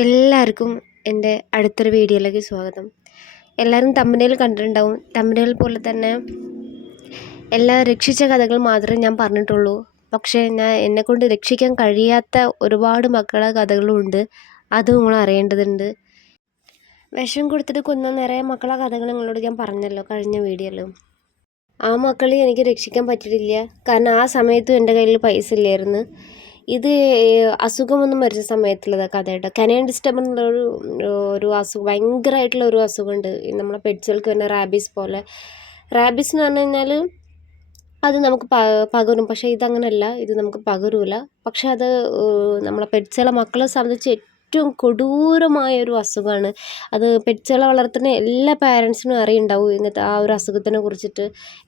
എല്ലാവർക്കും എൻ്റെ അടുത്തൊരു വീഡിയോയിലേക്ക് സ്വാഗതം. എല്ലാവരും തമ്പനയിൽ കണ്ടിട്ടുണ്ടാവും. തമ്പനയിൽ പോലെ തന്നെ എല്ലാ രക്ഷിച്ച കഥകൾ മാത്രമേ ഞാൻ പറഞ്ഞിട്ടുള്ളൂ. പക്ഷേ എന്നെക്കൊണ്ട് രക്ഷിക്കാൻ കഴിയാത്ത ഒരുപാട് മക്കളുടെ കഥകളുമുണ്ട്. അത് നിങ്ങൾ അറിയേണ്ടതുണ്ട്. വിഷം കൊടുത്തിട്ട് കൊന്ന നിറയെ മക്കളെ കഥകൾ നിങ്ങളോട് ഞാൻ പറഞ്ഞല്ലോ കഴിഞ്ഞ വീഡിയോയിൽ. ആ മക്കളെ എനിക്ക് രക്ഷിക്കാൻ പറ്റിയിട്ടില്ല. കാരണം ആ സമയത്തും എൻ്റെ കയ്യിൽ പൈസ ഇല്ലായിരുന്നു. ഇത് അസുഖമൊന്നും മരിച്ച സമയത്തുള്ളത് കഥയായിട്ട്. കനേൻ ഡിസ്റ്റർബ് എന്നുള്ളൊരു ഒരു അസുഖം, ഭയങ്കരമായിട്ടുള്ള ഒരു അസുഖമുണ്ട് നമ്മളെ പെറ്റ്സുകൾക്ക് തന്നെ. റാബീസ് പോലെ. റാബീസ് എന്ന് പറഞ്ഞു കഴിഞ്ഞാൽ അത് നമുക്ക് പകരും. പക്ഷേ ഇതങ്ങനെയല്ല, ഇത് നമുക്ക് പകരൂല. പക്ഷെ അത് നമ്മളെ പെറ്റ്സുകളെ മക്കളെ സംബന്ധിച്ച് ഏറ്റവും കൊടൂരമായ ഒരു അസുഖമാണ്. അത് പെറ്റ്സുകളെ വളർത്തുന്ന എല്ലാ പാരൻസിനും അറിയുണ്ടാവും ഇങ്ങനത്തെ ആ ഒരു അസുഖത്തിനെ കുറിച്ചിട്ട്.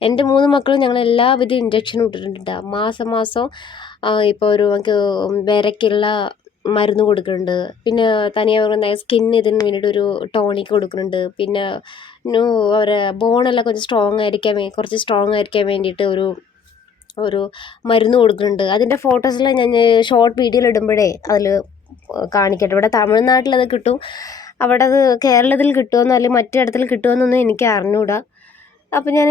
എൻ്റെ 3 മക്കളും ഞങ്ങൾ എല്ലാവിധ ഇഞ്ചക്ഷനും ഇട്ടിട്ടുണ്ട്. മാസം മാസം ഇപ്പോൾ ഒരു നമുക്ക് വിരയ്ക്കുള്ള മരുന്ന് കൊടുക്കുന്നുണ്ട്. പിന്നെ തനിയെ സ്കിന്ന് ഇതിന് വേണ്ടിയിട്ട് ഒരു ടോണിക് കൊടുക്കുന്നുണ്ട്. പിന്നെ അവരെ ബോണെല്ലാം കുറച്ച് സ്ട്രോങ് ആയിരിക്കാൻ വേണ്ടിയിട്ട് ഒരു മരുന്ന് കൊടുക്കുന്നുണ്ട്. അതിൻ്റെ ഫോട്ടോസെല്ലാം ഞാൻ ഷോർട്ട് വീഡിയോയിൽ ഇടുമ്പോഴേ അതിൽ കാണിക്കട്ടെ. ഇവിടെ തമിഴ്നാട്ടിലത് കിട്ടും. അവിടെ അത് കേരളത്തിൽ കിട്ടുമെന്നോ അല്ലെങ്കിൽ മറ്റിടത്തിൽ കിട്ടുമെന്നൊന്നും എനിക്ക് അറിഞ്ഞൂടാ. അപ്പം ഞാൻ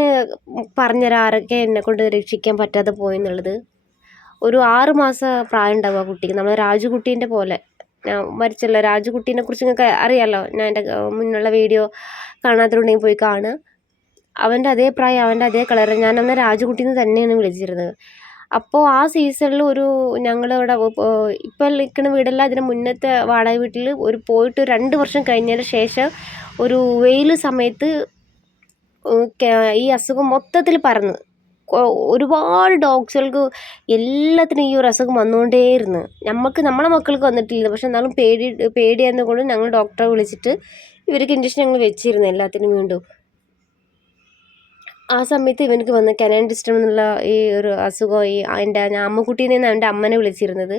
പറഞ്ഞുതരാം ആരൊക്കെ എന്നെക്കൊണ്ട് രക്ഷിക്കാൻ പറ്റാതെ പോയെന്നുള്ളത്. ഒരു 6 മാസം പ്രായം ഉണ്ടാവും ആ കുട്ടിക്ക്. നമ്മൾ രാജുകുട്ടീൻ്റെ പോലെ. ഞാൻ മരിച്ചല്ലോ രാജുകുട്ടീനെ കുറിച്ച് നിങ്ങൾക്ക് അറിയാമല്ലോ. ഞാൻ എൻ്റെ മുന്നുള്ള വീഡിയോ കാണാത്തതുണ്ടെങ്കിൽ പോയി കാണുക. അവൻ്റെ അതേ പ്രായം, അവൻ്റെ അതേ കളർ. ഞാനന്ന് രാജുകുട്ടീന്ന് തന്നെയാണ് വിളിച്ചിരുന്നത്. അപ്പോൾ ആ സീസണിൽ ഞങ്ങളിവിടെ ഇപ്പോൾ നിൽക്കുന്ന വീടല്ല, അതിന് മുന്നത്തെ വാടക വീട്ടിൽ പോയിട്ട് 2 വർഷം കഴിഞ്ഞതിന് ശേഷം ഒരു വെയിൽ സമയത്ത് ഈ അസുഖം മൊത്തത്തിൽ പരന്നു. ഒരുപാട് ഡോഗ്സുകൾക്ക് എല്ലാത്തിനും ഈ ഒരു അസുഖം വന്നുകൊണ്ടേയിരുന്നു. നമ്മളെ മക്കൾക്ക് വന്നിട്ടില്ല. പക്ഷെ എന്നാലും പേടിയായിരുന്നുകൊണ്ട് ഞങ്ങൾ ഡോക്ടറെ വിളിച്ചിട്ട് ഇവർക്ക് ഇഞ്ചക്ഷൻ ഞങ്ങൾ വെച്ചിരുന്നു എല്ലാത്തിനും വീണ്ടും. ആ സമയത്ത് ഇവനക്ക് വന്ന് കനേൻ ഡിസ്റ്റർബ് എന്നുള്ള ഈ ഒരു അസുഖം. ഞാൻ അമ്മക്കുട്ടീനെന്ന് അവൻ്റെ അമ്മനെ വിളിച്ചിരുന്നത്.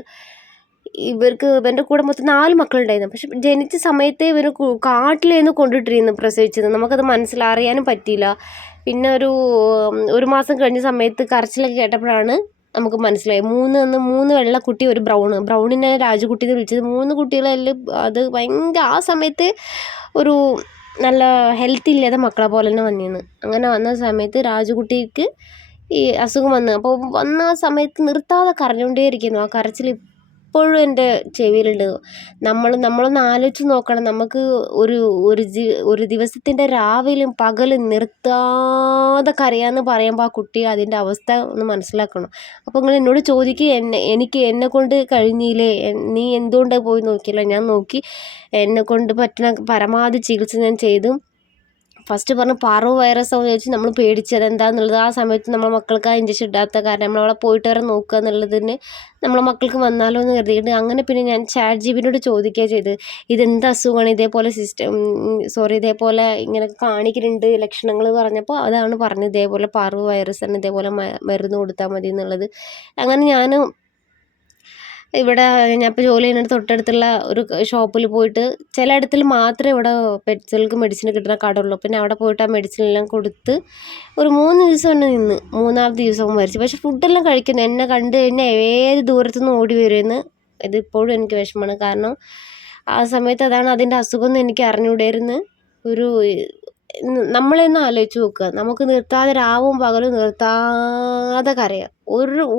ഇവൻ്റെ കൂടെ മൊത്തം 4 മക്കളുണ്ടായിരുന്നു. പക്ഷെ ജനിച്ച സമയത്തേ ഇവന് കാട്ടിലേന്ന് കൊണ്ടിട്ടിരുന്നു പ്രസവിച്ചത്. നമുക്കത് അറിയാനും പറ്റിയില്ല. പിന്നെ ഒരു മാസം കഴിഞ്ഞ സമയത്ത് കരച്ചിലൊക്കെ കേട്ടപ്പോഴാണ് നമുക്ക് മനസ്സിലായി. 3 വെള്ളക്കുട്ടി, ഒരു ബ്രൗണിനെ രാജുകുട്ടീന്ന് വിളിച്ചത്. 3 കുട്ടികളെല്ലാം അത് ഭയങ്കര ആ സമയത്ത് ഒരു നല്ല ഹെൽത്ത് ഇല്ലാതെ മക്കളെ പോലെ തന്നെ വന്നിരുന്നു. അങ്ങനെ വന്ന സമയത്ത് രാജുകുട്ടിക്ക് ഈ അസുഖം വന്നു. അപ്പോൾ വന്ന ആ സമയത്ത് നിർത്താതെ കരഞ്ഞുകൊണ്ടേയിരിക്കുന്നു. ആ കരച്ചിൽ ഇപ്പോഴും എൻ്റെ ചെവിയിലുണ്ട്. നമ്മളൊന്ന് ആലോചിച്ച് നോക്കണം. നമുക്ക് ഒരു ദിവസത്തിൻ്റെ രാവിലെയും പകലും നിർത്താതെ കരയാന്ന് പറയുമ്പോൾ ആ കുട്ടി അതിൻ്റെ അവസ്ഥ ഒന്ന് മനസ്സിലാക്കണം. അപ്പോൾ നിങ്ങൾ എന്നോട് ചോദിക്കുക, എന്നെക്കൊണ്ട് കഴിഞ്ഞില്ലേ, നീ എന്തുകൊണ്ടാണ് പോയി നോക്കിയില്ല? ഞാൻ നോക്കി. എന്നെക്കൊണ്ട് പറ്റുന്ന പരമാവധി ചികിത്സ ഞാൻ ചെയ്തു. ഫസ്റ്റ് പറഞ്ഞു പാർവോ വൈറസ് ആണെന്ന് ചോദിച്ചു. നമ്മൾ പേടിച്ചത് എന്താണെന്നുള്ളത്. ആ സമയത്ത് നമ്മളെ മക്കൾക്ക് ആ ഇഞ്ചക്ഷൻ ഇടാത്ത കാരണം നമ്മളവിടെ പോയിട്ട് വരെ നോക്കുക എന്നുള്ളതിന് നമ്മളെ മക്കൾക്ക് വന്നാലോ എന്ന് കരുതിയിട്ട് അങ്ങനെ പിന്നെ ഞാൻ ChatGPTയോട് ചോദിക്കുക ചെയ്ത്, ഇതെന്ത് അസുഖമാണ്, ഇതേപോലെ ഇങ്ങനെ കാണിക്കുന്നുണ്ട് ലക്ഷണങ്ങൾ പറഞ്ഞപ്പോൾ അതാണ് പറഞ്ഞത്, ഇതേപോലെ പാർവോ വൈറസ് ആണ്, ഇതേപോലെ മരുന്ന് കൊടുത്താൽ മതി എന്നുള്ളത്. അങ്ങനെ ഞാൻ ഇവിടെ ഞാനിപ്പോൾ ജോലി ചെയ്യുന്നിടത്ത് തൊട്ടടുത്തുള്ള ഒരു ഷോപ്പിൽ പോയിട്ട്, ചിലയിടത്തിൽ മാത്രമേ ഇവിടെ പെറ്റ്സുകൾക്ക് മെഡിസിൻ കിട്ടുന്ന കടയുള്ളൂ. പിന്നെ അവിടെ പോയിട്ട് ആ മെഡിസിനെല്ലാം കൊടുത്ത് ഒരു 3 ദിവസം തന്നെ നിന്ന്. 3-ാമത്തെ ദിവസവും മരിച്ചു. പക്ഷെ ഫുഡെല്ലാം കഴിക്കുന്നു. എന്നെ കണ്ട് കഴിഞ്ഞാൽ ഏത് ദൂരത്തുനിന്ന് ഓടി വരുമെന്ന്. ഇതിപ്പോഴും എനിക്ക് വിഷമമാണ്. കാരണം ആ സമയത്ത് അതാണ് അതിൻ്റെ അസുഖമൊന്നും എനിക്ക് അറിഞ്ഞുകൂടായിരുന്നു. നമ്മളെയൊന്ന് ആലോചിച്ച് നോക്കുക. നമുക്ക് നിർത്താതെ രാവും പകലും നിർത്താതെ കരയാം.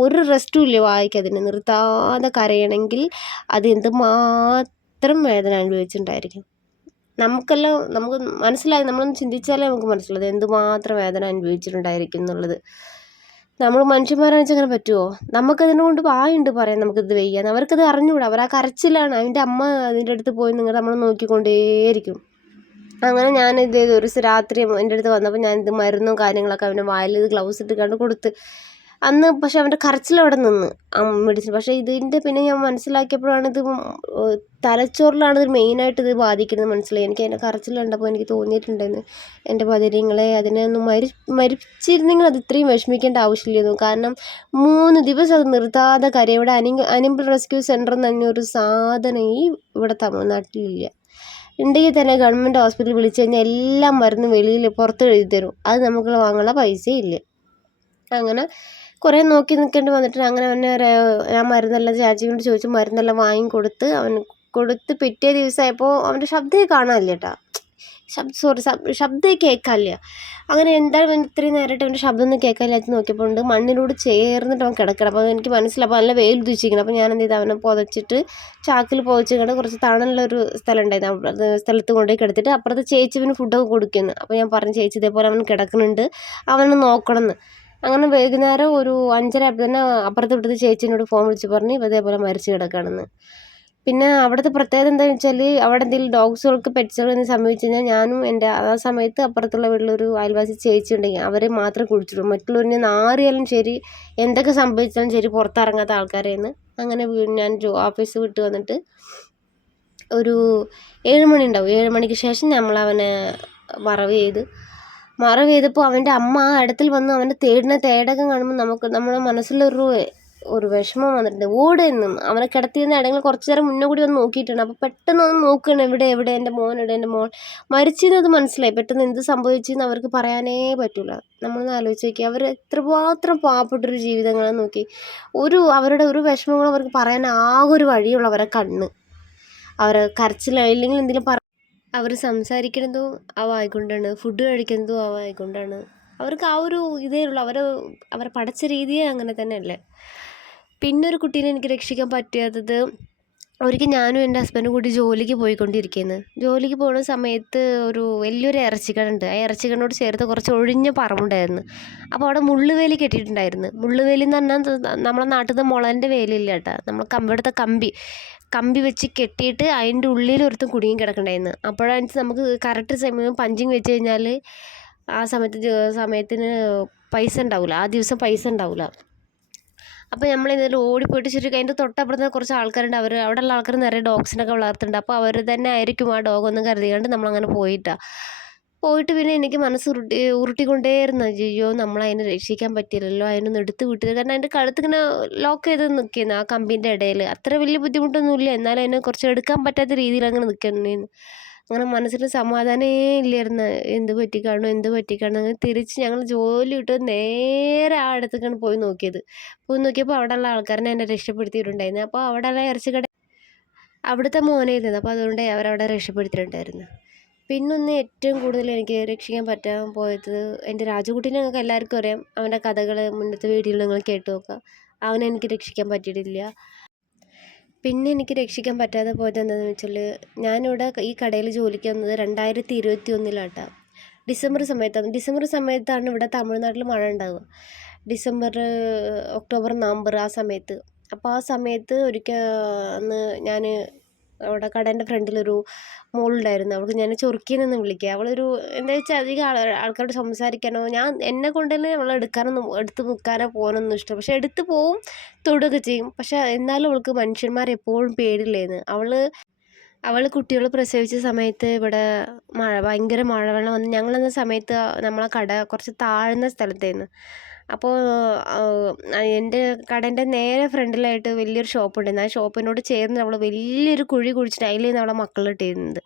ഒരു റെസ്റ്റും ഇല്ല വായിക്കതിന്. നിർത്താതെ കരയണമെങ്കിൽ അത് എന്തുമാത്രം വേദന അനുഭവിച്ചിട്ടുണ്ടായിരിക്കും. നമുക്ക് മനസ്സിലായി. നമ്മളൊന്ന് ചിന്തിച്ചാലേ നമുക്ക് മനസ്സിലായത് എന്തുമാത്രം വേദന അനുഭവിച്ചിട്ടുണ്ടായിരിക്കും എന്നുള്ളത്. നമ്മൾ മനുഷ്യന്മാരാണെന്ന് വെച്ചാൽ അങ്ങനെ പറ്റുമോ? നമുക്കതിനുകൊണ്ട് വായുണ്ട് പറയാൻ നമുക്കിത് വയ്യാന്ന്. അവർക്കത് അറിഞ്ഞുകൂടാ. അവർ ആ കരച്ചിലാണ്. അതിൻ്റെ അമ്മ അതിൻ്റെ അടുത്ത് പോയി നമ്മൾ നോക്കിക്കൊണ്ടേയിരിക്കും. അങ്ങനെ ഞാനിത് ഒരു രാത്രി എൻ്റെ അടുത്ത് വന്നപ്പോൾ ഞാനിത് മരുന്നും കാര്യങ്ങളൊക്കെ അവൻ്റെ വായിൽ ഗ്ലൗസ് ഇട്ട് കൊടുത്ത്. അന്ന് പക്ഷെ അവൻ്റെ കരച്ചിൽ അവിടെ നിന്ന് മെഡിസിൻ. പക്ഷേ ഇതിൻ്റെ പിന്നെ ഞാൻ മനസ്സിലാക്കിയപ്പോഴാണ് ഇത് തലച്ചോറിലാണ് ഇത് മെയിനായിട്ട് ഇത് ബാധിക്കുന്നത് മനസ്സിലായി. എനിക്ക് അതിൻ്റെ കരച്ചിൽ കണ്ടപ്പോൾ എനിക്ക് തോന്നിയിട്ടുണ്ടായിരുന്നു, എൻ്റെ പതിരിങ്ങളെ അതിനെ ഒന്ന് മരിച്ചിരുന്നെങ്കിൽ അത് ഇത്രയും വിഷമിക്കേണ്ട ആവശ്യമില്ലായിരുന്നു. കാരണം 3 ദിവസം അത് നിർത്താതെ കരയും. ഇവിടെ അനിമൽ റെസ്ക്യൂ സെൻ്റർ എന്ന് പറഞ്ഞൊരു സാധനം ഇവിടെ തമിഴ്നാട്ടിലില്ല. ഉണ്ടെങ്കിൽ തന്നെ ഗവൺമെൻറ് ഹോസ്പിറ്റലിൽ വിളിച്ചു കഴിഞ്ഞാൽ എല്ലാ മരുന്നും വെളിയിൽ പുറത്ത് എഴുതി തരും. അത് നമുക്ക് വാങ്ങാനുള്ള പൈസയില്ല. അങ്ങനെ കുറേ നോക്കി നിൽക്കേണ്ടി വന്നിട്ട് അങ്ങനെ ഞാൻ മരുന്നെല്ലാം ChatGPTയോട് ചോദിച്ചു മരുന്നെല്ലാം വാങ്ങിക്കൊടുത്ത് അവന് കൊടുത്ത് പിറ്റേ ദിവസമായപ്പോൾ അവൻ്റെ ശബ്ദമേ കാണാനില്ല കേട്ടോ. ശബ്ദമേ കേൾക്കാനില്ല. അങ്ങനെ എന്താണ് ഇത്രയും നേരമായിട്ട് അവൻ്റെ ശബ്ദമൊന്നും കേൾക്കാനില്ലാത്ത നോക്കിയപ്പോൾ ഉണ്ട് മണ്ണിനോട് ചേർന്നിട്ട് അവൻ കിടക്കണം. അപ്പോൾ എനിക്ക് മനസ്സിലായി അപ്പോൾ നല്ല വെയിൽ ഉദിച്ചിരിക്കണം. അപ്പോൾ ഞാൻ എന്ത് ചെയ്തു, അവനെ പുതച്ചിട്ട് ചാക്കിൽ പുതച്ചിട്ട് കുറച്ച് തണലുള്ളൊരു സ്ഥലം ഉണ്ടായിരുന്നു, അത് സ്ഥലത്ത് കൊണ്ടുപോയി കിടത്തിട്ട് അപ്പുറത്ത് ചേച്ചിവിന് ഫുഡൊക്കെ കൊടുക്കുന്നു. അപ്പോൾ ഞാൻ പറഞ്ഞു, ചേച്ചി ഇതേപോലെ അവൻ കിടക്കുന്നുണ്ട്, അവനെ നോക്കണം എന്ന്. അങ്ങനെ വൈകുന്നേരം ഒരു 5:30 ആയപ്പോൾ തന്നെ അപ്പുറത്ത് വിട്ടത് ചേച്ചീനോട് ഫോൺ വിളിച്ച് പറഞ്ഞ് ഇതേപോലെ മരിച്ച് കിടക്കുകയാണെന്ന്. പിന്നെ അവിടുത്തെ പ്രത്യേകത എന്താണെന്ന് വെച്ചാൽ അവിടെ എന്തെങ്കിലും ഡോഗ്സുകൾക്ക് പെറ്റ്സുകൾ എന്ന് സംഭവിച്ചു കഴിഞ്ഞാൽ ഞാനും എൻ്റെ ആ സമയത്ത് അപ്പുറത്തുള്ള വീട്ടിലൊരു അയൽവാസി ചേച്ചി ഉണ്ടെങ്കിൽ അവരെ മാത്രമേ കുളിച്ചിട്ടുള്ളൂ. മറ്റുള്ളവരിനെ നാറിയാലും ശരി എന്തൊക്കെ സംഭവിച്ചാലും ശരി പുറത്തിറങ്ങാത്ത ആൾക്കാരെന്ന്. അങ്ങനെ ഞാൻ ഓഫീസ് വിട്ട് വന്നിട്ട് ഒരു 7 മണി ഉണ്ടാവും. 7 മണിക്ക് ശേഷം നമ്മളവനെ മറവ് ചെയ്തപ്പോൾ അവൻ്റെ അമ്മ ആ ഇടത്തിൽ വന്ന് അവൻ്റെ തേടകം കാണുമ്പോൾ നമ്മുടെ മനസ്സിലൊരു വിഷമം വന്നിട്ടുണ്ട്. ഓടുന്നു അവനെ കിടത്തിയിരുന്ന ഇടങ്ങളിൽ കുറച്ച് നേരം മുന്നേ കൂടി വന്ന് നോക്കിയിട്ടുണ്ട്. അപ്പോൾ പെട്ടെന്ന് ഒന്ന് നോക്കുകയാണ്, എവിടെ എൻ്റെ മോൻ, എൻ്റെ മോൾ മരിച്ചത് മനസ്സിലായി. പെട്ടെന്ന് എന്ത് സംഭവിച്ചെന്ന് അവർക്ക് പറയാനേ പറ്റില്ല. നമ്മളൊന്ന് ആലോചിച്ച് നോക്കി, അവർ എത്രമാത്രം പാവപ്പെട്ടൊരു ജീവിതങ്ങളെന്ന് നോക്കി. അവരുടെ ഒരു വിഷമങ്ങളും അവർക്ക് പറയാൻ ആകെ ഒരു വഴിയുള്ള അവരെ കണ്ണ്, അവരെ കരച്ചിലോ ഇല്ലെങ്കിൽ എന്തെങ്കിലും അവർ സംസാരിക്കുന്നതും ആയിക്കൊണ്ടാണ്, ഫുഡ് കഴിക്കുന്നതും ആയിക്കൊണ്ടാണ്. അവർക്ക് ആ ഒരു ഇതേ ഉള്ളൂ, അവരെ പഠിച്ച രീതിയെ അങ്ങനെ തന്നെയല്ലേ. പിന്നെ ഒരു കുട്ടീനെ എനിക്ക് രക്ഷിക്കാൻ പറ്റാത്തത്, ഒരിക്കൽ ഞാനും എൻ്റെ ഹസ്ബൻഡും കൂടി ജോലിക്ക് പോയിക്കൊണ്ടിരിക്കുന്നു. ജോലിക്ക് പോകുന്ന സമയത്ത് ഒരു വലിയൊരു ഇറച്ചിക്കടയുണ്ട്. ആ ഇറച്ചിക്കടയോട് ചേർത്ത് കുറച്ച് ഒഴിഞ്ഞ പറമ്പുണ്ടായിരുന്നു. അപ്പോൾ അവിടെ മുള്ളുവേലി കെട്ടിയിട്ടുണ്ടായിരുന്നു. മുള്ളുവേലി എന്ന് പറഞ്ഞാൽ നമ്മളെ നാട്ടിൽ നിന്ന് മുളൻ്റെ വേലിയില്ല കേട്ടോ, നമ്മൾ ഇവിടുത്തെ കമ്പി വെച്ച് കെട്ടിയിട്ട് അതിൻ്റെ ഉള്ളിൽ ഒരുത്തും കുടുങ്ങി കിടക്കണ്ടായിരുന്നു. അപ്പോഴാണ് നമുക്ക് കറക്റ്റ് സമയം പഞ്ചിങ് വെച്ച് കഴിഞ്ഞാൽ ആ സമയത്തിന് പൈസ ഉണ്ടാവില്ല, ആ ദിവസം പൈസ ഉണ്ടാവില്ല. അപ്പോൾ നമ്മൾ ഇതിൽ ഓടിപ്പോയിട്ട് ശരിക്കും അതിൻ്റെ തൊട്ടപ്പുറത്ത് കുറച്ച് ആൾക്കാരുണ്ട്, അവിടെയുള്ള ആൾക്കാർ നിറയെ ഡോഗ്സിനൊക്കെ വളർത്തുന്നുണ്ട്. അപ്പോൾ അവർ തന്നെ ആയിരിക്കും ആ ഡോഗൊന്നും കരുതിക്കൊണ്ട് നമ്മളങ്ങനെ പോയിട്ട് പിന്നെ എനിക്ക് മനസ്സ് ഉരുട്ടിക്കൊണ്ടേയിരുന്നു. അയ്യോ നമ്മളതിനെ രക്ഷിക്കാൻ പറ്റിയില്ലല്ലോ, അതിനൊന്ന് എടുത്ത് വിട്ടില്ല. കാരണം അതിൻ്റെ കഴുത്തിങ്ങനെ ലോക്ക് ചെയ്ത് നിൽക്കുന്നു ആ കമ്പീൻ്റെ ഇടയിൽ. അത്ര വലിയ ബുദ്ധിമുട്ടൊന്നുമില്ല, എന്നാലും അതിനെ കുറച്ച് എടുക്കാൻ പറ്റാത്ത രീതിയിൽ അങ്ങനെ നിൽക്കുന്നു. അങ്ങനെ മനസ്സിന് സമാധാനമേ ഇല്ലായിരുന്നു. എന്ത് പറ്റിക്കാണോ അങ്ങനെ തിരിച്ച് ഞങ്ങൾ ജോലി വിട്ട് നേരെ ആ അടുത്തേക്കാണ് പോയി നോക്കിയപ്പോൾ അവിടെയുള്ള ആൾക്കാരനെ എന്നെ രക്ഷപ്പെടുത്തിയിട്ടുണ്ടായിരുന്നു. അപ്പോൾ അവിടെയുള്ള ഇറച്ചിക്കട അവിടുത്തെ മോനായിരുന്നു. അപ്പോൾ അതുകൊണ്ട് അവരവിടെ രക്ഷപ്പെടുത്തിയിട്ടുണ്ടായിരുന്നു. പിന്നൊന്ന് ഏറ്റവും കൂടുതൽ എനിക്ക് രക്ഷിക്കാൻ പറ്റാൻ പോയത് എൻ്റെ രാജുകുട്ടീനെ നിങ്ങൾക്ക് എല്ലാവർക്കും അറിയാം. അവൻ്റെ കഥകൾ മുന്നത്തെ വീഡിയോയിൽ നിങ്ങൾ കേട്ട് നോക്കുക. അവനെ എനിക്ക് രക്ഷിക്കാൻ പറ്റിയിട്ടില്ല. പിന്നെ എനിക്ക് രക്ഷിക്കാൻ പറ്റാതെ പോയത് എന്താണെന്ന് വെച്ചാൽ, ഞാനിവിടെ ഈ കടയിൽ ജോലിക്ക് വന്നത് 2021 ഡിസംബർ സമയത്താണ് ഇവിടെ തമിഴ്നാട്ടിൽ മഴ ഉണ്ടാവുക. ഡിസംബർ, ഒക്ടോബർ, നവംബർ ആ സമയത്ത്. അപ്പോൾ ആ സമയത്ത് ഒരിക്കൽ അന്ന് ഞാൻ അവിടെ കടേൻ്റെ ഫ്രണ്ടിലൊരു മോളുണ്ടായിരുന്നു. അവൾക്ക് ഞാൻ ചൊറുക്കീന്നൊന്ന് വിളിക്കുക. അവളൊരു എന്താ വെച്ചാൽ അധികം ആൾക്കാരോട് സംസാരിക്കാനോ എന്നെ കൊണ്ട് തന്നെ അവളെ എടുത്ത് നിൽക്കാനോ പോകാനൊന്നും ഇഷ്ടം. പക്ഷെ എടുത്ത് പോവും, തൊടുകയൊക്കെ ചെയ്യും. പക്ഷെ എന്നാലും അവൾക്ക് മനുഷ്യന്മാരെ എപ്പോഴും പേടില്ലായിരുന്നു. അവൾ കുട്ടികൾ പ്രസവിച്ച സമയത്ത് ഇവിടെ ഭയങ്കര മഴവെള്ളം വന്ന് ഞങ്ങളെന്ന സമയത്ത് നമ്മളെ കട കുറച്ച് താഴ്ന്ന സ്ഥലത്തായിരുന്നു. അപ്പോൾ എൻ്റെ കടേൻ്റെ നേരെ ഫ്രണ്ടിലായിട്ട് വലിയൊരു ഷോപ്പുണ്ടായിരുന്നു. ആ ഷോപ്പിനോട് ചേർന്ന് അവൾ വലിയൊരു കുഴി കുഴിച്ചിട്ട് അതിലാണ് അവളെ മക്കളിട്ടിരുന്നത്.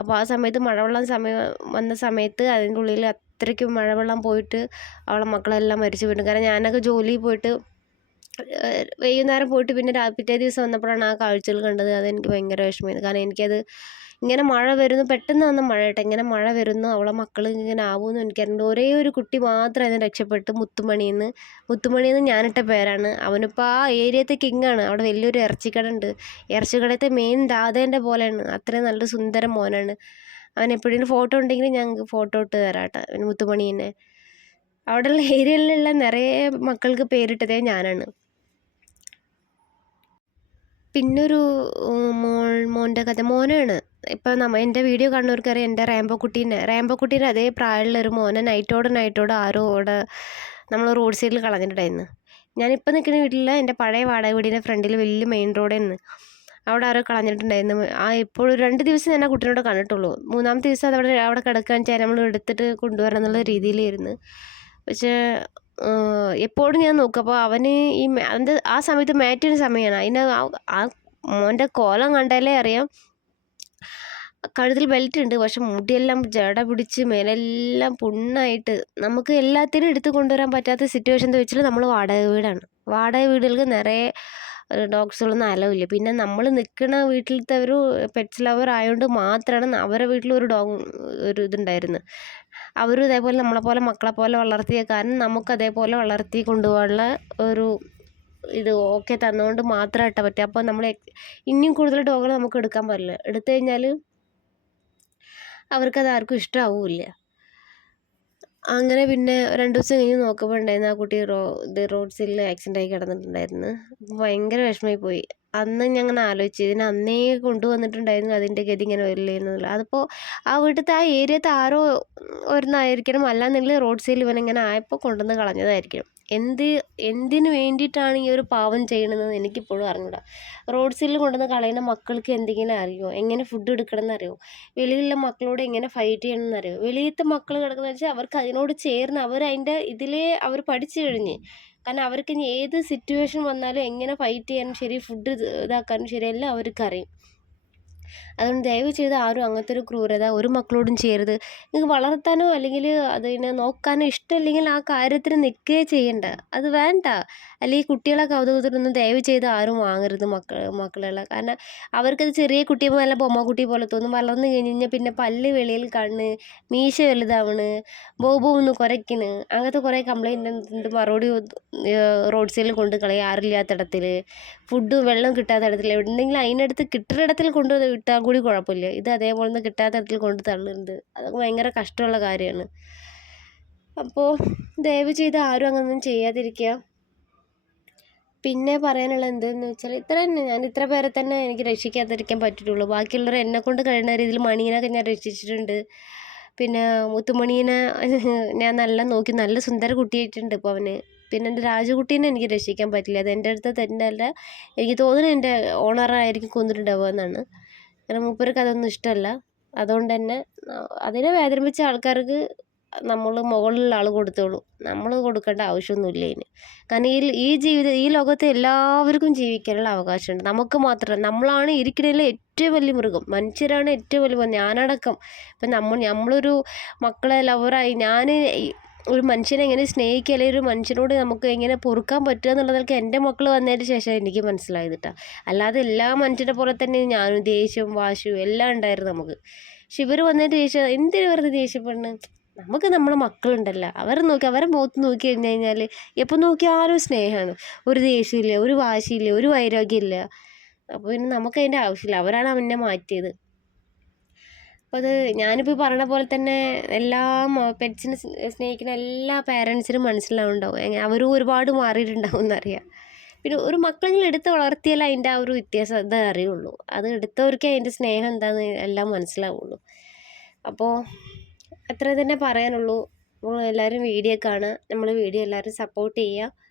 അപ്പോൾ ആ സമയത്ത് മഴവെള്ളം വന്ന സമയത്ത് അതിൻ്റെ ഉള്ളിൽ അത്രയ്ക്കും മഴവെള്ളം പോയിട്ട് അവളെ മക്കളെല്ലാം മരിച്ചു പോയിട്ടുണ്ട്. കാരണം ഞാനൊക്കെ ജോലിയിൽ പോയിട്ട് വൈകുന്നേരം പോയിട്ട് പിന്നെ പിറ്റേ ദിവസം വന്നപ്പോഴാണ് ആ കാഴ്ചകൾ കണ്ടത്. അതെനിക്ക് ഭയങ്കര വിഷമമായിരുന്നു. കാരണം എനിക്കത് ഇങ്ങനെ മഴ വരുന്നു, പെട്ടെന്ന് വന്ന മഴ കേട്ടോ, ഇങ്ങനെ മഴ വരുന്നു, അവളെ മക്കൾ ഇങ്ങനെ ആവുമെന്ന് എനിക്കറിയില്ല. ഒരേ ഒരു കുട്ടി മാത്രം അതിനെ രക്ഷപ്പെട്ട്, മുത്തുമണിന്ന് ഞാനിട്ട പേരാണ്. അവനിപ്പോൾ ആ ഏരിയത്തെ കിങ്ങാണ്. അവിടെ വലിയൊരു ഇറച്ചിക്കട ഉണ്ട്. ഇറച്ചിക്കടയത്തെ മെയിൻ ദാതേൻ്റെ പോലെയാണ്. അത്രയും നല്ല സുന്ദര മോനാണ്. അവൻ എപ്പോഴെങ്കിലും ഫോട്ടോ ഉണ്ടെങ്കിൽ ഞങ്ങൾക്ക് ഫോട്ടോ ഇട്ട് തരാം കേട്ടോ, മുത്തുമണീനെ. അവിടെയുള്ള ഏരിയയിലുള്ള നിറയെ മക്കൾക്ക് പേരിട്ടതേ ഞാനാണ്. പിന്നൊരു മോൻ്റെ കഥ, മോനാണ്. ഇപ്പം എൻ്റെ വീഡിയോ കാണുന്നവർക്കറിയാം എൻ്റെ റേംബോ കുട്ടീനെ അതേ പ്രായമുള്ളൊരു മോനെ നൈറ്റോട് ആരോ അവിടെ നമ്മൾ റോഡ് സൈഡിൽ കളഞ്ഞിട്ടുണ്ടായിരുന്നു. ഞാനിപ്പോൾ നിൽക്കുന്ന വീട്ടിൽ എൻ്റെ പഴയ വാടക വീടിൻ്റെ ഫ്രണ്ടിൽ വലിയ മെയിൻ റോഡായിരുന്നു. അവിടെ ആരോ കളഞ്ഞിട്ടുണ്ടായിരുന്നു. ഇപ്പോൾ 2 ദിവസം ഞാൻ ആ കുട്ടീനോട് കണ്ടിട്ടുള്ളൂ. 3-ാമത്തെ ദിവസം അവിടെ കിടക്കുകയാണെന്ന് വെച്ചാൽ നമ്മൾ എടുത്തിട്ട് കൊണ്ടുവരണം എന്നുള്ള രീതിയിലായിരുന്നു. പക്ഷേ എപ്പോഴും ഞാൻ നോക്കും. അപ്പോൾ അവന് ആ സമയത്ത് മാറ്റിന് സമയമാണ്. ആ മോൻ്റെ കോലം കണ്ടാലേ അറിയാം. കഴുത്തിൽ ബെൽറ്റ് ഉണ്ട്, പക്ഷെ മുടിയെല്ലാം ജട പിടിച്ച് മേലെല്ലാം പുണ്ണായിട്ട്. നമുക്ക് എല്ലാത്തിനും എടുത്ത് കൊണ്ടുവരാൻ പറ്റാത്ത സിറ്റുവേഷൻ എന്ന് വെച്ചാൽ നമ്മൾ വാടക വീടാണ്. വാടക വീടുകൾക്ക് നിറയെ ഡോഗ്സുകളൊന്നും അലവില്ല. പിന്നെ നമ്മൾ നിൽക്കുന്ന വീട്ടിലത്തെ ഒരു പെറ്റ്സ് ലവർ ആയതുകൊണ്ട് മാത്രമാണ് അവരുടെ വീട്ടിലൊരു ഒരു ഇതുണ്ടായിരുന്നു. അവരും ഇതേപോലെ നമ്മളെപ്പോലെ മക്കളെപ്പോലെ വളർത്തിയ കാരണം നമുക്ക് അതേപോലെ വളർത്തി കൊണ്ടുപോകാനുള്ള ഒരു ഇത് ഓക്കെ തന്നുകൊണ്ട് മാത്രമായിട്ടാ പറ്റുക. അപ്പോൾ നമ്മൾ ഇനിയും കൂടുതൽ ഡോഗുകൾ നമുക്ക് എടുക്കാൻ പറ്റില്ല. എടുത്തു കഴിഞ്ഞാൽ അവർക്കത് ആർക്കും ഇഷ്ടമാവില്ല. അങ്ങനെ പിന്നെ 2 ദിവസം കഴിഞ്ഞ് നോക്കുമ്പോൾ ഉണ്ടായിരുന്നു ആ കുട്ടി റോഡ് സൈഡിൽ ആക്സിഡൻ്റ് ആയി കിടന്നിട്ടുണ്ടായിരുന്നു. ഭയങ്കര വിഷമമായി പോയി. അന്ന് ഞാൻ അങ്ങനെ ആലോചിച്ചു, ഇതിനെ അന്നേ കൊണ്ടുവന്നിട്ടുണ്ടായിരുന്നു അതിൻ്റെ ഗതി ഇങ്ങനെ വരില്ലേ എന്നുള്ളത്. അതിപ്പോൾ ആ വീട്ടിലത്തെ ആ ഏരിയത്തെ ആരോ ഒരെണ്ണമായിരിക്കണം, അല്ലാന്നുണ്ടെങ്കിൽ റോഡ് സൈഡിൽ ഇവനിങ്ങനെ ആയപ്പോൾ കൊണ്ടുവന്ന് കളഞ്ഞതായിരിക്കണം. എന്തിനു വേണ്ടിയിട്ടാണ് ഈ ഒരു പാവം ചെയ്യണമെന്ന് എനിക്കിപ്പോഴും അറിഞ്ഞൂടാ. റോഡ് സൈഡിൽ കൊണ്ടുവന്ന് കളയുന്ന മക്കൾക്ക് എന്തെങ്കിലും അറിയുമോ? എങ്ങനെ ഫുഡ് എടുക്കണമെന്ന് അറിയുമോ? വെളിയിലുള്ള മക്കളോട് എങ്ങനെ ഫൈറ്റ് ചെയ്യണമെന്ന് അറിയുമോ? വെളിയിലത്തെ മക്കൾ കിടക്കുന്നത് വെച്ചാൽ അവർക്ക് അതിനോട് ചേർന്ന് അതിൻ്റെ ഇതിലേ അവർ പഠിച്ചു കഴിഞ്ഞ്. കാരണം അവർക്ക് ഇനി ഏത് സിറ്റുവേഷൻ വന്നാലും എങ്ങനെ ഫൈറ്റ് ചെയ്യാനും ശരി, ഫുഡ് ഇതാക്കാനും ശരി എല്ലാം അവർക്കറിയും. അതുകൊണ്ട് ദയവ് ചെയ്ത് ആരും അങ്ങനത്തെ ഒരു ക്രൂരത ഒരു മക്കളോടും ചെയ്യരുത്. നിങ്ങൾക്ക് വളർത്താനോ അല്ലെങ്കിൽ അതിനെ നോക്കാനോ ഇഷ്ടമില്ലെങ്കിൽ ആ കാര്യത്തിന് നിൽക്കുകയേ ചെയ്യണ്ട, അത് വേണ്ട. അല്ലെങ്കിൽ കുട്ടികളെ കൗതുകത്തിനൊന്നും ദയവ് ചെയ്ത് ആരും വാങ്ങരുത് മക്കളുള്ള. കാരണം അവർക്കത് ചെറിയ കുട്ടിയെ പോലെ ബൊമ്മക്കുട്ടി പോലെ തോന്നും. വളർന്നു കഴിഞ്ഞാൽ പിന്നെ പല്ല് വെളിയിൽ കണ്ണ്, മീശ വലുതാവണ്, ബോബോ ഒന്ന് കുരയ്ക്കണ്, അങ്ങനത്തെ കുറേ കംപ്ലൈൻറ്റ് മറുപടി റോഡ് സൈഡിൽ കൊണ്ട് കളയും, ആരില്ലാത്തിടത്തിൽ, ഫുഡ് വെള്ളം കിട്ടാത്ത ഇടത്തിൽ, എവിടെയെങ്കിലും അതിനടുത്ത് കിട്ടുന്ന ഇടത്തിൽ കൊണ്ട് ഇട്ടാൽ കൂടി കുഴപ്പമില്ല. ഇത് അതേപോലെ ഒന്ന് കിട്ടാത്ത ഇടത്തിൽ കൊണ്ട് തള്ളുന്നുണ്ട്. അതൊക്കെ ഭയങ്കര കഷ്ടമുള്ള കാര്യമാണ്. അപ്പോൾ ദയവ് ചെയ്ത് ആരും അങ്ങനൊന്നും ചെയ്യാതിരിക്കുക. പിന്നെ പറയാനുള്ളത് എന്തെന്ന് വെച്ചാൽ ഇത്ര തന്നെ, ഞാൻ ഇത്ര പേരെ തന്നെ എനിക്ക് രക്ഷിക്കാതിരിക്കാൻ പറ്റിയിട്ടുള്ളൂ. ബാക്കിയുള്ളവർ എന്നെക്കൊണ്ട് കഴിയുന്ന രീതിയിൽ മണീനൊക്കെ ഞാൻ രക്ഷിച്ചിട്ടുണ്ട്. പിന്നെ മുത്തുമണീനെ ഞാൻ നല്ല നോക്കി, നല്ല സുന്ദര കുട്ടിയായിട്ടുണ്ട് ഇപ്പോൾ അവന്. പിന്നെ എൻ്റെ രാജകുട്ടീനെ എനിക്ക് രക്ഷിക്കാൻ പറ്റില്ല. അത് എൻ്റെ അടുത്ത് തന്നെ അല്ല, എനിക്ക് തോന്നുന്നു എൻ്റെ ഓണറായിരിക്കും കൊന്നിട്ടുണ്ടാവുക എന്നാണ്. കാരണം മൂപ്പർക്ക് അതൊന്നും ഇഷ്ടമല്ല. അതുകൊണ്ട് തന്നെ അതിനെ വേദനിപ്പിച്ച ആൾക്കാർക്ക് നമ്മൾ മുകളിലുള്ള ആൾ കൊടുത്തോളൂ, നമ്മൾ കൊടുക്കേണ്ട ആവശ്യമൊന്നുമില്ല ഇതിന്. കാരണം ഈ ലോകത്ത് എല്ലാവർക്കും ജീവിക്കാനുള്ള അവകാശമുണ്ട്. നമുക്ക് മാത്രമല്ല, നമ്മളാണ് ഇരിക്കുന്നതിൽ ഏറ്റവും വലിയ മൃഗം. മനുഷ്യരാണ് ഏറ്റവും വലിയ, ഞാനടക്കം. ഇപ്പം നമ്മളൊരു മക്കളെ ലവറായി ഞാൻ ഒരു മനുഷ്യനെ എങ്ങനെ സ്നേഹിക്കുക, അല്ലെങ്കിൽ ഒരു മനുഷ്യനോട് നമുക്ക് എങ്ങനെ പൊറുക്കാൻ പറ്റുക എന്നുള്ളതൊക്കെ എൻ്റെ മക്കൾ വന്നതിന് ശേഷം എനിക്ക് മനസ്സിലായത് കേട്ടോ. അല്ലാതെ എല്ലാ മനുഷ്യരെ പോലെ തന്നെ ഞാനും ദേഷ്യവും വാശിയും എല്ലാം ഉണ്ടായിരുന്നു നമുക്ക്. പക്ഷെ ഇവർ വന്നതിന് ശേഷം എന്തിനു വെറുതെ ദേഷ്യപ്പെടുന്നു? നമുക്ക് നമ്മുടെ മക്കളുണ്ടല്ലോ, അവരെ മുഖത്ത് നോക്കി കഴിഞ്ഞ് കഴിഞ്ഞാൽ എപ്പോൾ നോക്കിയാലും സ്നേഹമാണ്. ഒരു ദേഷ്യമില്ല, ഒരു വാശിയില്ല, ഒരു വൈരാഗ്യമില്ല. അപ്പോൾ പിന്നെ നമുക്ക് അതിൻ്റെ ആവശ്യമില്ല. അവരാണ് അവനെ മാറ്റിയത്. അപ്പോൾ അത് ഞാനിപ്പോൾ പറഞ്ഞ പോലെ തന്നെ എല്ലാ പെറ്റ്സിനെ സ്നേഹിക്കുന്ന എല്ലാ പേരൻസിനും മനസ്സിലാവുന്നുണ്ടാവും. അവരും ഒരുപാട് മാറിയിട്ടുണ്ടാവും എന്നറിയാം. പിന്നെ ഒരു മക്കളെങ്കിലും എടുത്ത് വളർത്തിയാലേ അതിൻ്റെ ആ ഒരു വ്യത്യാസം അത് അറിയുള്ളൂ. അത് എടുത്തവർക്കേ അതിൻ്റെ സ്നേഹം എന്താണെന്ന് എല്ലാം മനസ്സിലാവുള്ളൂ. അപ്പോൾ അത്ര തന്നെ പറയാനുള്ളൂ. എല്ലാവരും വീഡിയോ കാണുക, നമ്മൾ വീഡിയോ എല്ലാവരും സപ്പോർട്ട് ചെയ്യുക.